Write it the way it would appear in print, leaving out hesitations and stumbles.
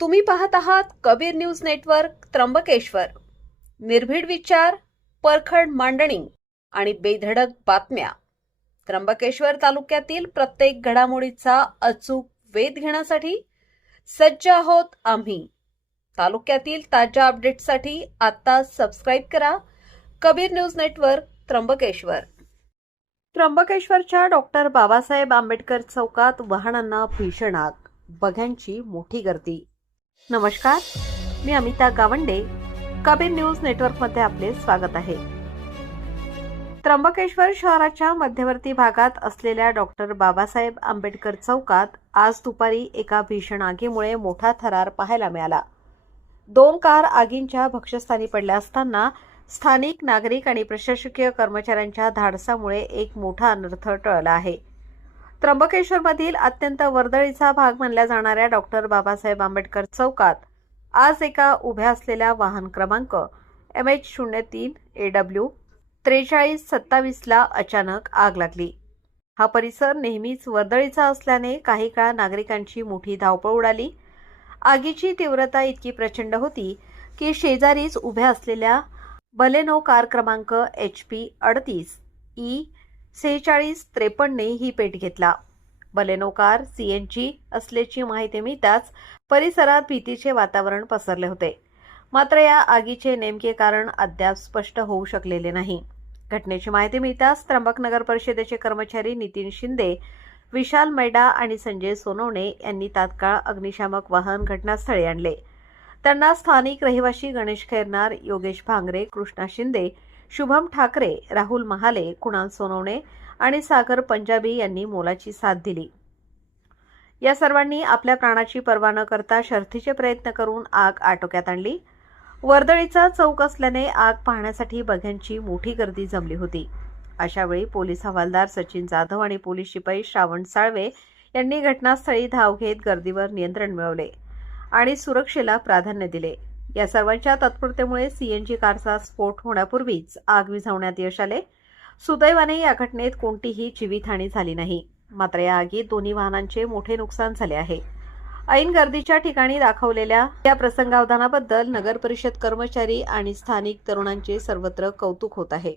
तुम्ही पाहत आहात कबीर न्यूज नेटवर्क त्र्यंबकेश्वर. निर्भीड विचार, परखड मांडणी आणि बेधडक बातम्या. त्र्यंबकेश्वर तालुक्यातील प्रत्येक घडामोडीचा अचूक वेध घेण्यासाठी सज्ज आहोत आम्ही. तालुक्यातील ताज्या अपडेट्ससाठी आता सबस्क्राईब करा कबीर न्यूज नेटवर्क त्र्यंबकेश्वर. त्र्यंबकेश्वरच्या डॉक्टर बाबासाहेब आंबेडकर चौकात वाहनांना भीषण आग, बघ्यांची मोठी गर्दी. नमस्कार, मी अमिता गावंडे. कबीर न्यूज नेटवर्कमध्ये आपले स्वागत आहे. त्र्यंबकेश्वर शहराच्या मध्यवर्ती भागात असलेल्या डॉक्टर बाबासाहेब आंबेडकर चौकात आज दुपारी एका भीषण आगीमुळे मोठा थरार पाहायला मिळाला. 2 कार आगींच्या भक्ष्यस्थानी पडल्या असताना स्थानिक नागरिक आणि प्रशासकीय कर्मचाऱ्यांच्या धाडसामुळे एक मोठा अनर्थ टळला आहे. त्र्यंबकेश्वरमधील अत्यंत वर्दळीचा भाग मानल्या जाणाऱ्या डॉक्टर बाबासाहेब आंबेडकर चौकात आज एका उभ्या असलेल्या वाहन क्रमांक MH03 AW 4327 ला अचानक आग लागली. हा परिसर नेहमीच वर्दळीचा असल्याने काही काळ नागरिकांची मोठी धावपळ उडाली. आगीची तीव्रता इतकी प्रचंड होती की शेजारीच उभ्या असलेल्या बलेनो कार क्रमांक HP 38 E 4653 ने ही पेट घेतला. बलेनो कार CNG असल्याची माहिती मिळताच परिसरात भीतीचे वातावरण पसरले होते. मात्र या आगीचे नेमके कारण अद्याप स्पष्ट होऊ शकलेले नाही. घटनेची माहिती मिळताच त्र्यंबक नगर परिषदेचे कर्मचारी नितीन शिंदे, विशाल मैडा आणि संजय सोनवणे यांनी तात्काळ अग्निशामक वाहन घटनास्थळी आणले. त्यांना स्थानिक रहिवासी गणेश खैरनार, योगेश भांगरे, कृष्णा शिंदे, शुभम ठाकरे, राहुल महाले, कुणाल सोनवणे आणि सागर पंजाबी यांनी मोलाची साथ दिली. या सर्वांनी आपल्या प्राणाची पर्वा न करता शर्थीचे प्रयत्न करून आग आटोक्यात आणली. वर्दळीचा चौक असल्याने आग पाहण्यासाठी बघ्यांची मोठी गर्दी जमली होती. अशावेळी पोलीस हवालदार सचिन जाधव आणि पोलीस शिपाई श्रावण साळवे यांनी घटनास्थळी धाव घेत गर्दीवर नियंत्रण मिळवले आणि सुरक्षेला प्राधान्य दिले. या सर्वांच्या तत्परतेमुळे CNG कारचा स्फोट होण्यापूर्वीच आग विझवण्यात यश आले. सुदैवाने या घटनेत कोणतीही जीवितहानी झाली नाही. मात्र या आगीत दोन्ही वाहनांचे मोठे नुकसान झाले आहे. ऐन गर्दीच्या ठिकाणी दाखवलेल्या या प्रसंगावधानाबद्दल नगर परिषद कर्मचारी आणि स्थानिक तरुणांचे सर्वत्र कौतुक होत आहे.